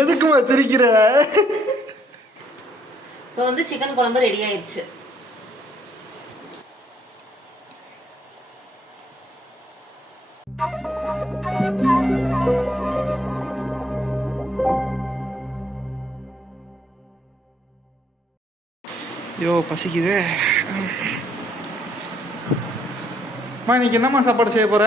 எதுக்குமா சிரிக்கிற? இப்போ வந்து சிக்கன் குழம்பு ரெடி ஆயிடுச்சு. ஐயோ பசிக்குதே. அம்மா இன்னைக்கு என்னம்மா சாப்பாடு செய்ய போற?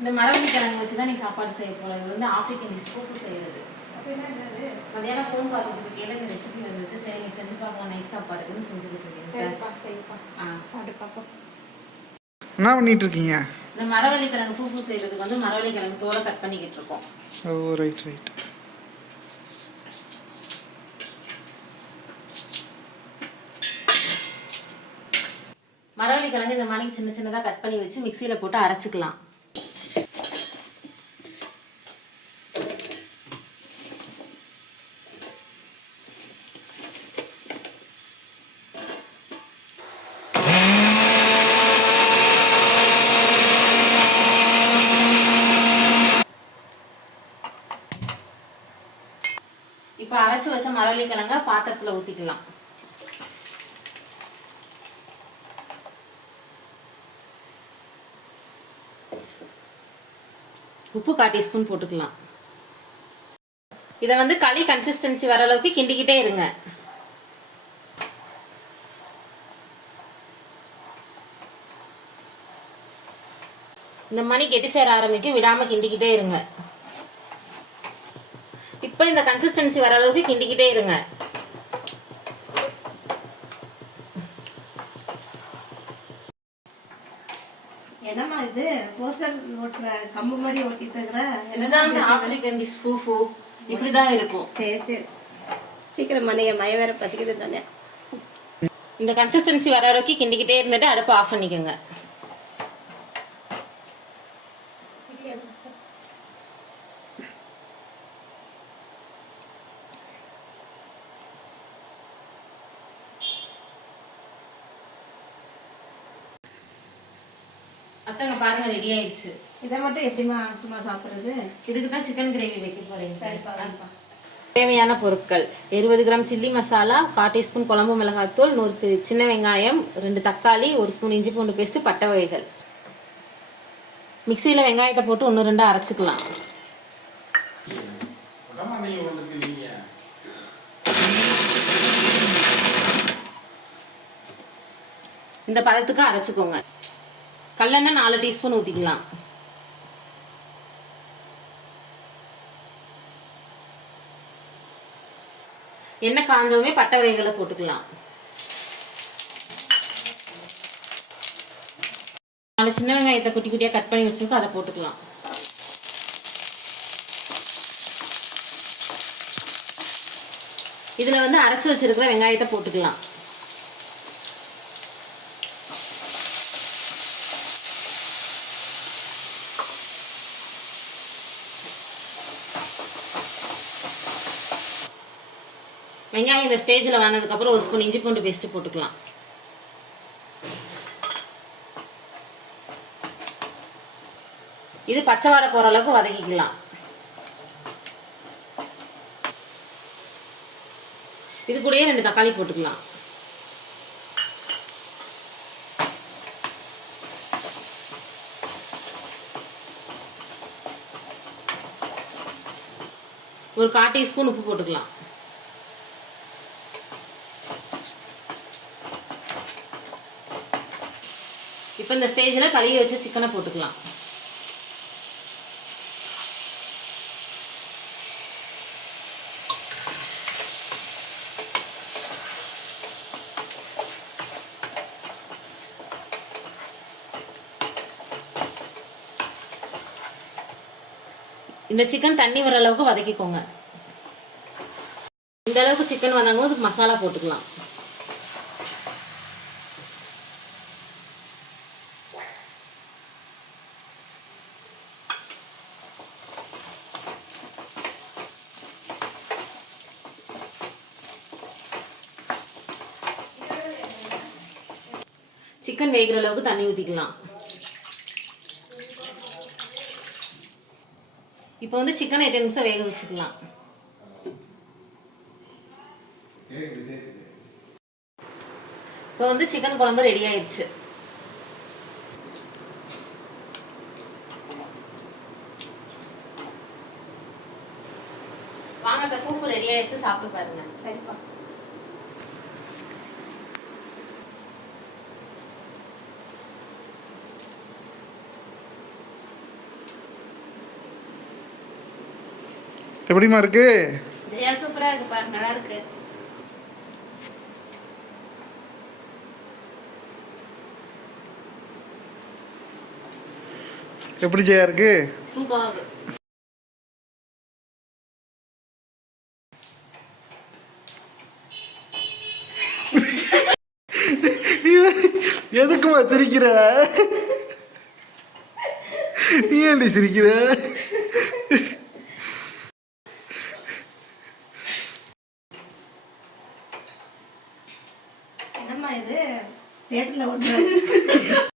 இந்த மரவள்ளி கிழங்கு வச்சு தான் நீ சாப்பாடு செய்ய போற. இது வந்து ஆஃப்ரிக்கன் டிஷ் பூக்கு செய்யறது. மதியானம் ஃபோன் பார்த்துட்டு இருக்கையில இந்த ரெசிபி வந்துச்சு. சரி நீ செஞ்சு பார்க்கலாம் நைட் சாப்பாடுக்குன்னு செஞ்சுக்கிட்டு இருக்கேன். சாப்பிட்டு பார்ப்போம். என்ன பண்ணிட்டு இருக்கீங்க? இந்த மரவள்ளி கிழங்கு பூ செய்யறதுக்கு வந்து மரவள்ளி கிழங்கு தோலை கட் பண்ணிக்கிட்டு இருக்கோம். ஓ ரைட் ரைட். மரவள்ளி கிழங்கு இந்த மாதிரி சின்ன சின்னதாக கட் பண்ணி வச்சு மிக்சியில் போட்டு அரைச்சிக்கலாம். இப்போ அரைச்சி வச்ச மரவள்ளி கிழங்க பாத்திரத்தில் ஊற்றிக்கலாம். உப்பு 1/4 டீஸ்பூன் போட்டுக்கலாம். இதை வந்து களி கன்சிஸ்டன்சி வர அளவுக்கு கிண்டிக்கிட்டே இருங்க. இந்த மணி கெட்டி சேர ஆரம்பிக்கும், விடாம கிண்டிக்கிட்டே இருங்க. இப்போ இந்த கன்சிஸ்டன்சி வர அளவுக்கு கிண்டிக்கிட்டே இருங்க. என்னம்மா இது போஸ்டர் ஓட்டுற கம்பு மாதிரி ஓட்டிட்டு இருக்கற? இதுதான் ஆப்பிரிக்கன் டிஷ் ஃபூஃபு. இப்படிதான் இருக்கும். சரி சரி சீக்கிரம் மணிய மய வேற பசிக்குது தானே. இந்த கன்சிஸ்டன்சி வர வரைக்கும் கிண்டிக்கிட்டே இருந்துட்டு அடுப்பு ஆஃப் பண்ணிக்கோங்க. அத்தங்க பாருங்க ரெடி ஆயிடுச்சு. இதை மட்டும் எப்படிமா சும்மா சாப்பிடுறது? இதுக்கு தான் சிக்கன் கிரேவி வைக்க போறேன். சரிப்பா. தேவையான பொருட்கள்: 20 கிராம் சில்லி மசாலா, 1/4 டீஸ்பூன் குழம்பு மிளகாத்தூள், 100 சின்ன வெங்காயம், 2 தக்காளி, 1 ஸ்பூன் இஞ்சி பூண்டு பேஸ்ட், பட்டை வகைகள். மிக்சியில் வெங்காயத்தை போட்டு 1-2 அரைச்சிக்கலாம். இந்த பதத்துக்கு அரைச்சிக்கோங்க. கல்லெண்ணெய் 4 டீஸ்பூன் ஊற்றிக்கலாம். எண்ணெய் காஞ்சவுமே பட்டை வகைகளை போட்டுக்கலாம். 4 சின்ன வெங்காயத்தை குட்டி குட்டியாக கட் பண்ணி வச்சிருக்கோம், அதை போட்டுக்கலாம். இதில் வந்து அரைச்சி வச்சிருக்கிற வெங்காயத்தை போட்டுக்கலாம். வெங்காயம் இந்த ஸ்டேஜில் வந்ததுக்கப்புறம் 1 ஸ்பூன் இஞ்சி பூண்டு பேஸ்ட் போட்டுக்கலாம். இது பச்சை வாடை போகிற அளவுக்கு வதக்கிக்கலாம். இது கூடயே 2 தக்காளி போட்டுக்கலாம். ஒரு 1/4 டீஸ்பூன் உப்பு போட்டுக்கலாம். இப்போ இந்த ஸ்டேஜில் கழுவி வச்ச சிக்கனை போட்டுக்கலாம். இந்த சிக்கன் தண்ணி வர அளவுக்கு வதக்கிக்கோங்க. இந்த அளவுக்கு சிக்கன் வதங்கும் போது மசாலா போட்டுக்கலாம். சிக்கன் வேகிற அளவுக்கு தண்ணி ஊற்றிக்கலாம். இப்போ வந்து சிக்கன் 8 நிமிஷம் வேக வச்சுக்கலாம். இப்போ வந்து சிக்கன் குழம்பு ரெடி ஆயிடுச்சு. வாங்க தஃபூஃபு ரெடி ஆயிடுச்சு, சாப்பிட்டு பாருங்க. சரிப்பா. எப்படிமா இருக்கு? சூப்பரா இருக்குப்பா, நல்லா இருக்கு. எப்படி ஜெயா இருக்கு? சூப்பரா இருக்கு. எதுக்குமா சிரிக்கிற? நீ ஏன்டி சிரிக்கிற? என்னம்மா இது தியேட்டர்ல ஓடுற